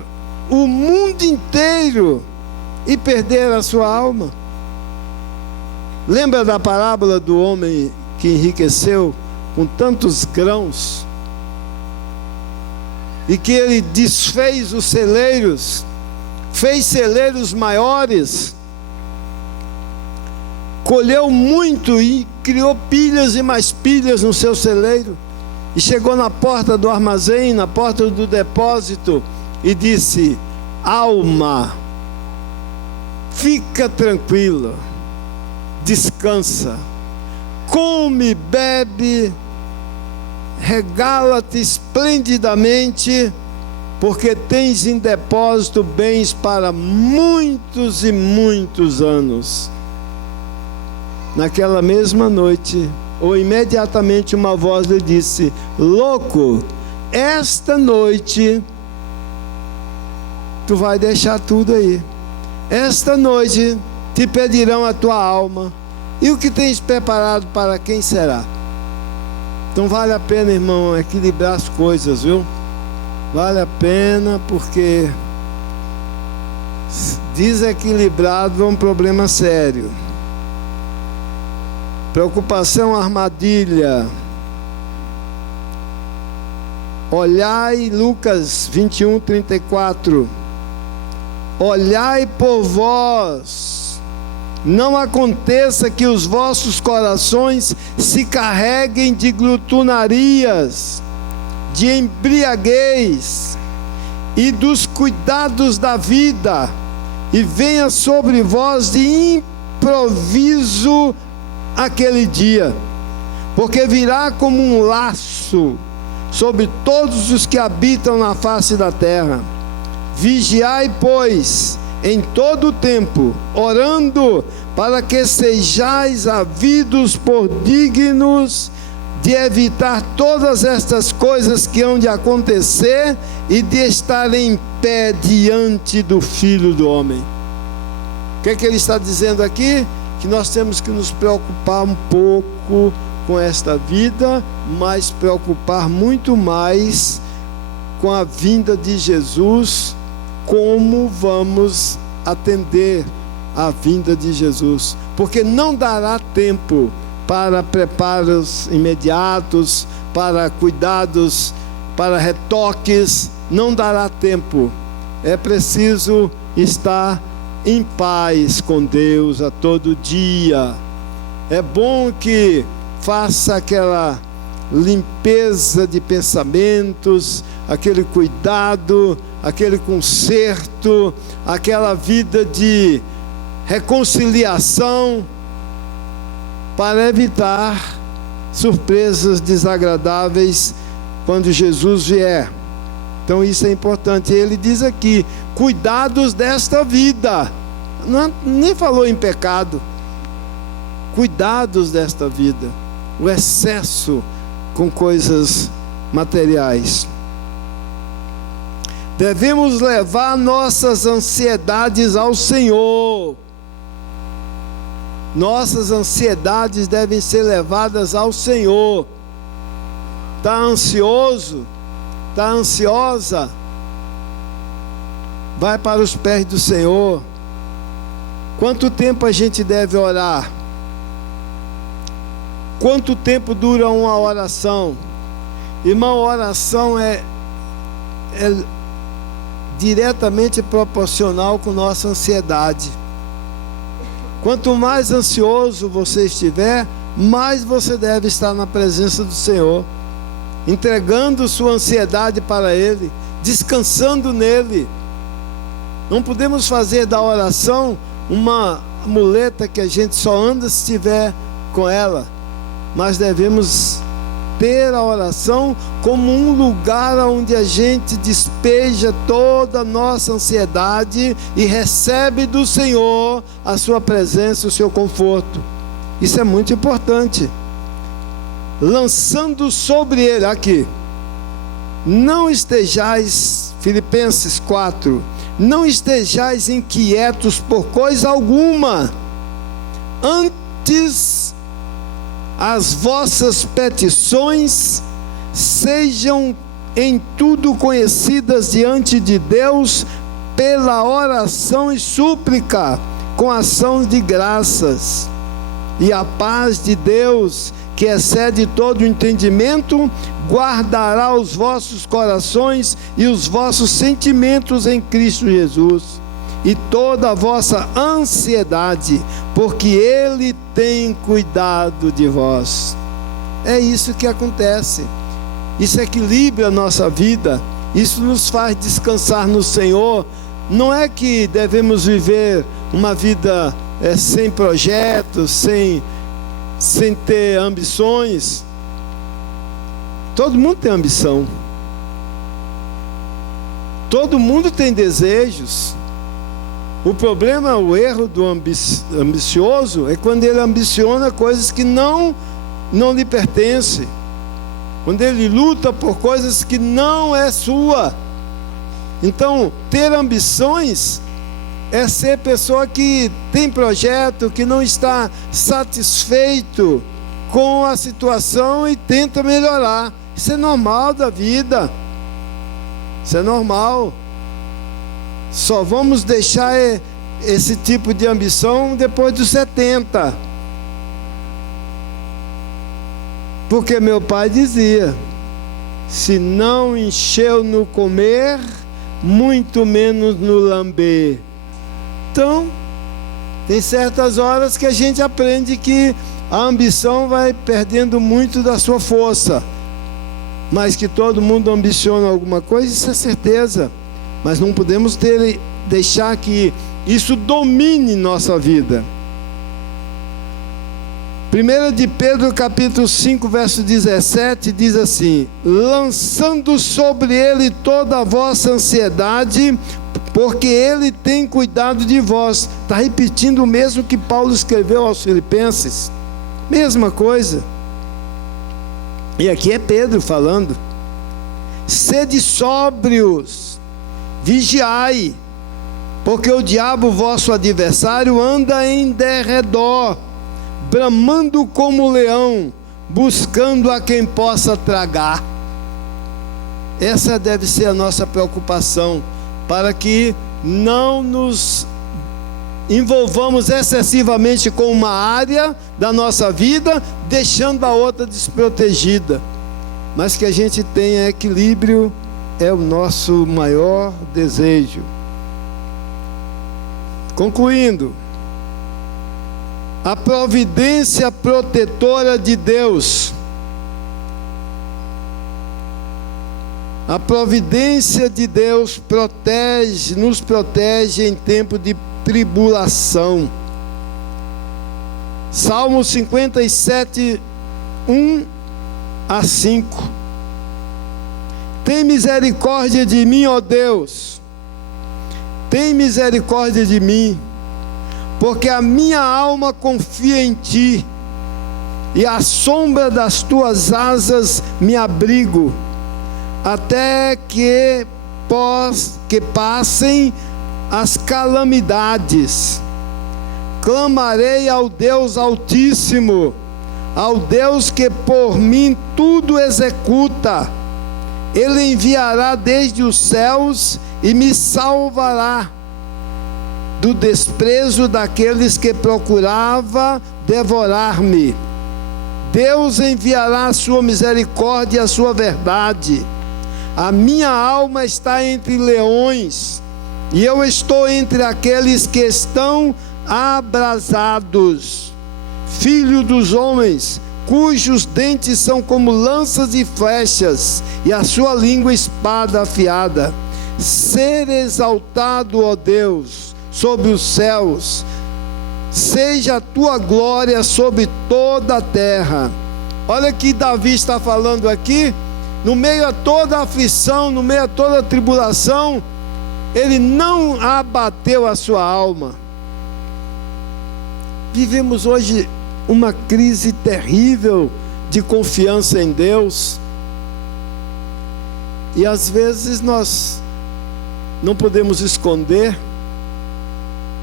o mundo inteiro e perder a sua alma? Lembra da parábola do homem que enriqueceu com tantos grãos e que ele desfez os celeiros, fez celeiros maiores, colheu muito e criou pilhas e mais pilhas no seu celeiro, e chegou na porta do armazém, na porta do depósito, e disse: alma, fica tranquila, descansa, come, bebe, regala-te esplendidamente, porque tens em depósito bens para muitos e muitos anos. Naquela mesma noite, ou imediatamente, uma voz lhe disse: louco, esta noite tu vai deixar tudo aí. Esta noite te pedirão a tua alma, e o que tens preparado para quem será? Então vale a pena, irmão, equilibrar as coisas, viu? Vale a pena, porque desequilibrado é um problema sério. Preocupação, armadilha. Olhai Lucas 21:34. olhai por vós, não aconteça que os vossos corações se carreguem de glutonarias, de embriaguez e dos cuidados da vida, e venha sobre vós de improviso aquele dia, porque virá como um laço sobre todos os que habitam na face da terra. Vigiai, pois, em todo o tempo, orando, para que sejais havidos por dignos de evitar todas estas coisas que hão de acontecer e de estar em pé diante do Filho do Homem. O que é que ele está dizendo aqui? Que nós temos que nos preocupar um pouco com esta vida, mas preocupar muito mais com a vinda de Jesus. Como vamos atender a vinda de Jesus? Porque não dará tempo para preparos imediatos, para cuidados, para retoques, não dará tempo. É preciso estar em paz com Deus a todo dia. É bom que faça aquela limpeza de pensamentos, aquele cuidado, aquele conserto, aquela vida de reconciliação, para evitar surpresas desagradáveis quando Jesus vier. Então isso é importante. Ele diz aqui, cuidados desta vida. Nem falou em pecado. Cuidados desta vida. O excesso com coisas materiais. Devemos levar nossas ansiedades ao Senhor. Nossas ansiedades devem ser levadas ao Senhor. Está ansioso? Está ansiosa? Vai para os pés do Senhor. Quanto tempo a gente deve orar? Quanto tempo dura uma oração? Irmão, oração é diretamente proporcional com nossa ansiedade. Quanto mais ansioso você estiver, mais você deve estar na presença do Senhor, entregando sua ansiedade para Ele, descansando nele. Não podemos fazer da oração uma muleta que a gente só anda se estiver com ela, mas devemos ter a oração como um lugar onde a gente despeja toda a nossa ansiedade e recebe do Senhor a sua presença, o seu conforto. Isso é muito importante. Lançando sobre Ele, aqui, não estejais, Filipenses 4, não estejais inquietos por coisa alguma, antes as vossas petições sejam em tudo conhecidas diante de Deus pela oração e súplica, com ação de graças. E a paz de Deus, que excede todo o entendimento, guardará os vossos corações e os vossos sentimentos em Cristo Jesus. E toda a vossa ansiedade, porque Ele tem cuidado de vós. É isso que acontece. Isso equilibra a nossa vida. Isso nos faz descansar no Senhor. Não é que devemos viver uma vida sem projetos, sem ter ambições. Todo mundo tem ambição. Todo mundo tem desejos. O problema, o erro do ambicioso é quando ele ambiciona coisas que não lhe pertencem. Quando ele luta por coisas que não é sua. Então, ter ambições é ser pessoa que tem projeto, que não está satisfeito com a situação e tenta melhorar. Isso é normal da vida. Isso é normal. Só vamos deixar esse tipo de ambição depois dos 70. Porque meu pai dizia: se não encheu no comer, muito menos no lamber. Então, tem certas horas que a gente aprende que a ambição vai perdendo muito da sua força. Mas que todo mundo ambiciona alguma coisa, isso é certeza. Mas não podemos deixar que isso domine nossa vida. 1 de Pedro capítulo 5, verso 17, diz assim: lançando sobre ele toda a vossa ansiedade, porque ele tem cuidado de vós. Está repetindo o mesmo que Paulo escreveu aos Filipenses. Mesma coisa. E aqui é Pedro falando: sede sóbrios, vigiai, porque o diabo, vosso adversário, anda em derredor, bramando como leão, buscando a quem possa tragar. Essa deve ser a nossa preocupação, para que não nos envolvamos excessivamente com uma área da nossa vida, deixando a outra desprotegida. Mas que a gente tenha equilíbrio é o nosso maior desejo. Concluindo, a providência protetora de Deus. A providência de Deus nos protege em tempo de tribulação. Salmo 57, 1-5. Tem misericórdia de mim, ó Deus, tem misericórdia de mim, porque a minha alma confia em Ti, e à sombra das Tuas asas me abrigo, até que passem as calamidades. Clamarei ao Deus Altíssimo, ao Deus que por mim tudo executa. Ele enviará desde os céus e me salvará do desprezo daqueles que procuravam devorar-me. Deus enviará a sua misericórdia e a sua verdade. A minha alma está entre leões, e eu estou entre aqueles que estão abrasados. Filho dos homens, cujos dentes são como lanças e flechas, e a sua língua espada afiada. Ser exaltado, ó Deus, sobre os céus, seja a tua glória sobre toda a terra. Olha que Davi está falando aqui, no meio a toda a aflição, no meio a toda a tribulação, ele não abateu a sua alma. Vivemos hoje uma crise terrível de confiança em Deus, e às vezes nós não podemos esconder.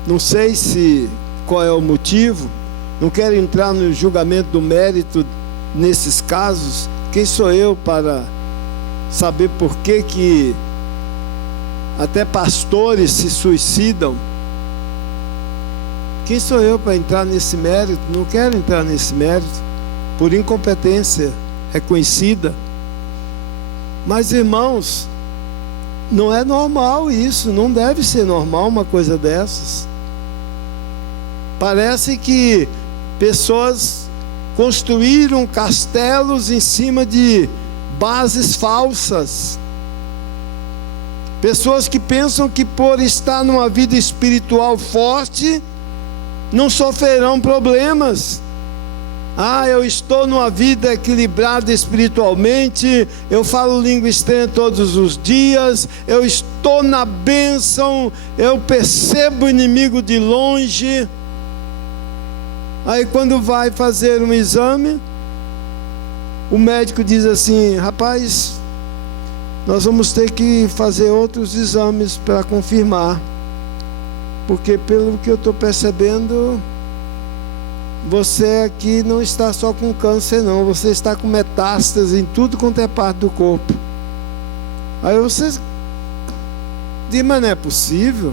Não sei qual é o motivo, não quero entrar no julgamento do mérito nesses casos. Quem sou eu para saber por que até pastores se suicidam? Quem sou eu para entrar nesse mérito? Não quero entrar nesse mérito, por incompetência reconhecida. Mas, irmãos, não é normal isso, não deve ser normal uma coisa dessas. Parece que pessoas construíram castelos em cima de bases falsas. Pessoas que pensam que por estar numa vida espiritual forte, não sofrerão problemas. Eu estou numa vida equilibrada espiritualmente, eu falo língua estranha todos os dias, eu estou na bênção, eu percebo o inimigo de longe. Aí quando vai fazer um exame, o médico diz assim: rapaz, nós vamos ter que fazer outros exames para confirmar, porque pelo que eu estou percebendo, você aqui não está só com câncer não, você está com metástase em tudo quanto é parte do corpo. Aí você diz: mas não é possível,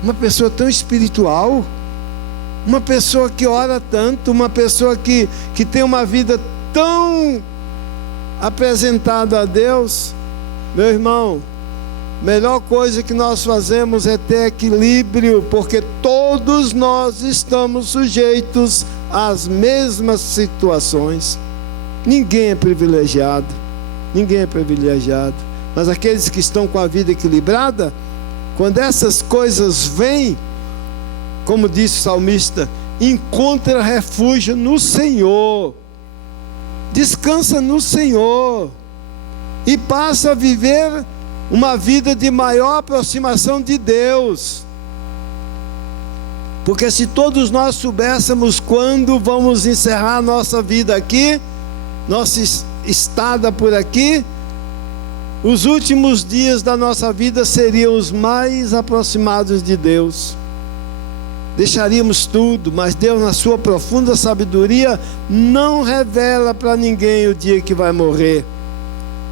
uma pessoa tão espiritual, uma pessoa que ora tanto, uma pessoa que tem uma vida tão apresentada a Deus, Meu irmão, melhor coisa que nós fazemos é ter equilíbrio, porque todos nós estamos sujeitos às mesmas situações. Ninguém é privilegiado, mas aqueles que estão com a vida equilibrada, quando essas coisas vêm, como disse o salmista, encontra refúgio no Senhor, descansa no Senhor e passa a viver uma vida de maior aproximação de Deus. Porque se todos nós soubéssemos quando vamos encerrar nossa vida aqui, nossa estada por aqui, os últimos dias da nossa vida seriam os mais aproximados de Deus. Deixaríamos tudo, mas Deus, na sua profunda sabedoria, não revela para ninguém o dia que vai morrer.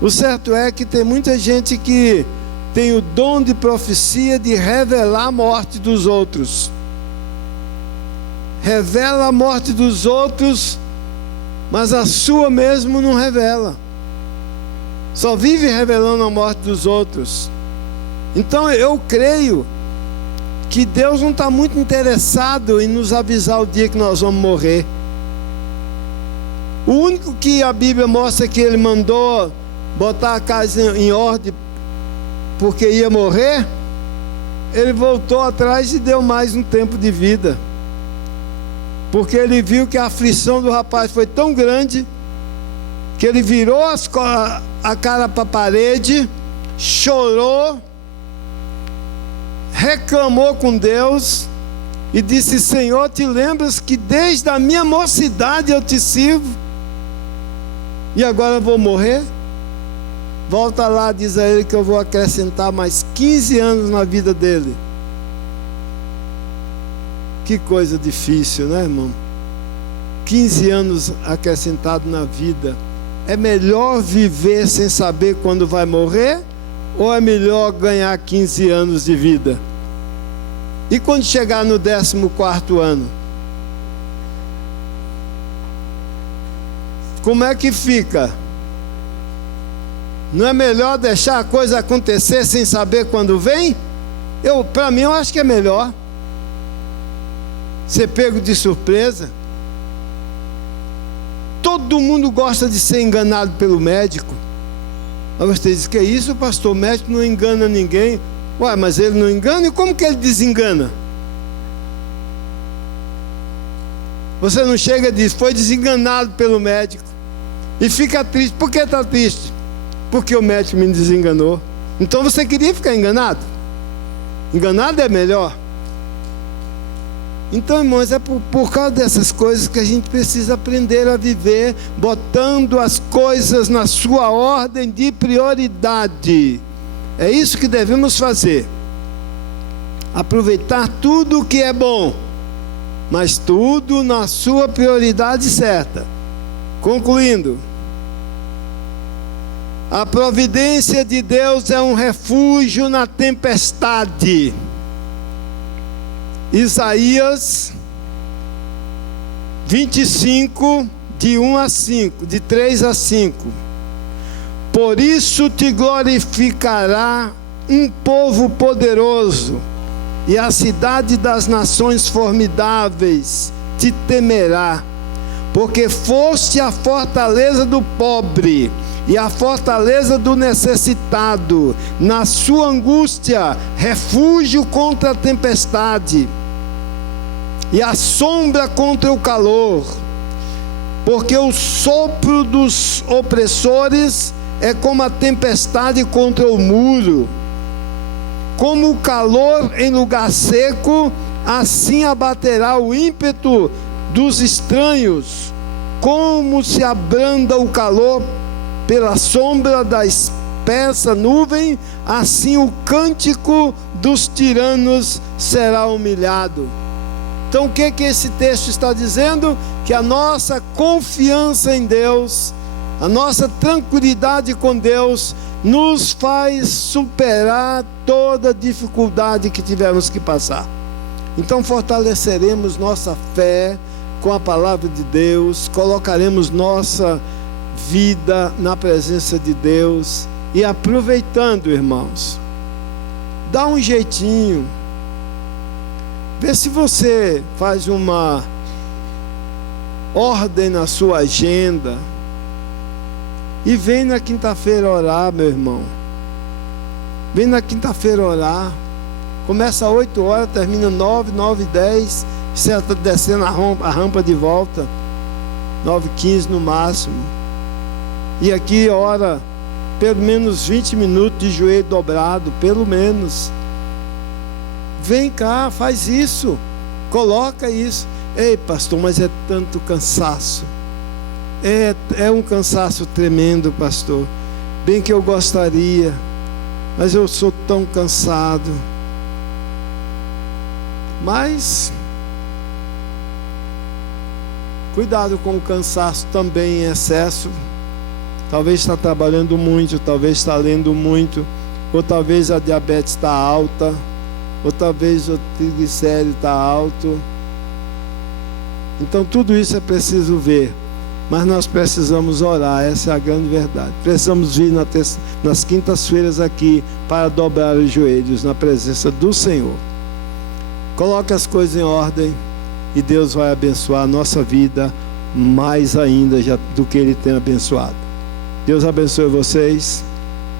O certo é que tem muita gente que tem o dom de profecia de revelar a morte dos outros. Revela a morte dos outros, mas a sua mesmo não revela. Só vive revelando a morte dos outros. Então eu creio que Deus não está muito interessado em nos avisar o dia que nós vamos morrer. O único que a Bíblia mostra que Ele mandou botar a casa em ordem porque ia morrer, Ele voltou atrás e deu mais um tempo de vida, porque Ele viu que a aflição do rapaz foi tão grande que ele virou a cara para a parede, chorou, reclamou com Deus e disse: Senhor, te lembras que desde a minha mocidade eu te sirvo e agora eu vou morrer? Volta lá, diz a ele que eu vou acrescentar mais 15 anos na vida dele. Que coisa difícil, né, irmão? 15 anos acrescentado na vida. É melhor viver sem saber quando vai morrer, ou é melhor ganhar 15 anos de vida? E quando chegar no 14º ano? Como é que fica? Não é melhor deixar a coisa acontecer sem saber quando vem? Para mim, eu acho que é melhor ser pego de surpresa. Todo mundo gosta de ser enganado pelo médico. Aí você diz: que é isso, pastor? O médico não engana ninguém. Ué, mas ele não engana? E como que ele desengana? Você não chega e diz: foi desenganado pelo médico, e fica triste. Por que está triste? Porque o médico me desenganou. Então você queria ficar enganado? Enganado é melhor. Então, irmãos, é por causa dessas coisas que a gente precisa aprender a viver, botando as coisas na sua ordem de prioridade. É isso que devemos fazer. Aproveitar tudo o que é bom, mas tudo na sua prioridade certa. Concluindo, a providência de Deus é um refúgio na tempestade. Isaías 25, de 1 a 5, de 3 a 5. Por isso te glorificará um povo poderoso, e a cidade das nações formidáveis te temerá, porque foste a fortaleza do pobre e a fortaleza do necessitado, na sua angústia, refúgio contra a tempestade, e a sombra contra o calor, porque o sopro dos opressores é como a tempestade contra o muro, como o calor em lugar seco, assim abaterá o ímpeto dos estranhos, como se abranda o calor pela sombra da espessa nuvem, assim o cântico dos tiranos será humilhado. Então o que esse texto está dizendo? Que a nossa confiança em Deus, a nossa tranquilidade com Deus, nos faz superar toda dificuldade que tivermos que passar. Então fortaleceremos nossa fé com a palavra de Deus, colocaremos nossa vida na presença de Deus, E aproveitando, irmãos, dá um jeitinho. Vê se você faz uma ordem na sua agenda e vem na quinta-feira orar, meu irmão. Vem na quinta-feira orar. Começa às 8 horas, termina 9, 9h10. Você está descendo a rampa de volta 9h15 no máximo. E aqui ora pelo menos 20 minutos de joelho dobrado, pelo menos. Vem cá, faz isso. Coloca isso. Ei, pastor, mas é tanto cansaço. É um cansaço tremendo, pastor. Bem que eu gostaria, mas eu sou tão cansado. Mas cuidado com o cansaço também em excesso. Talvez está trabalhando muito, talvez está lendo muito, ou talvez a diabetes está alta, ou talvez o triglicérido está alto. Então tudo isso é preciso ver. Mas nós precisamos orar, essa é a grande verdade. Precisamos vir nas quintas-feiras aqui para dobrar os joelhos na presença do Senhor. Coloque as coisas em ordem e Deus vai abençoar a nossa vida mais ainda do que Ele tem abençoado. Deus abençoe vocês.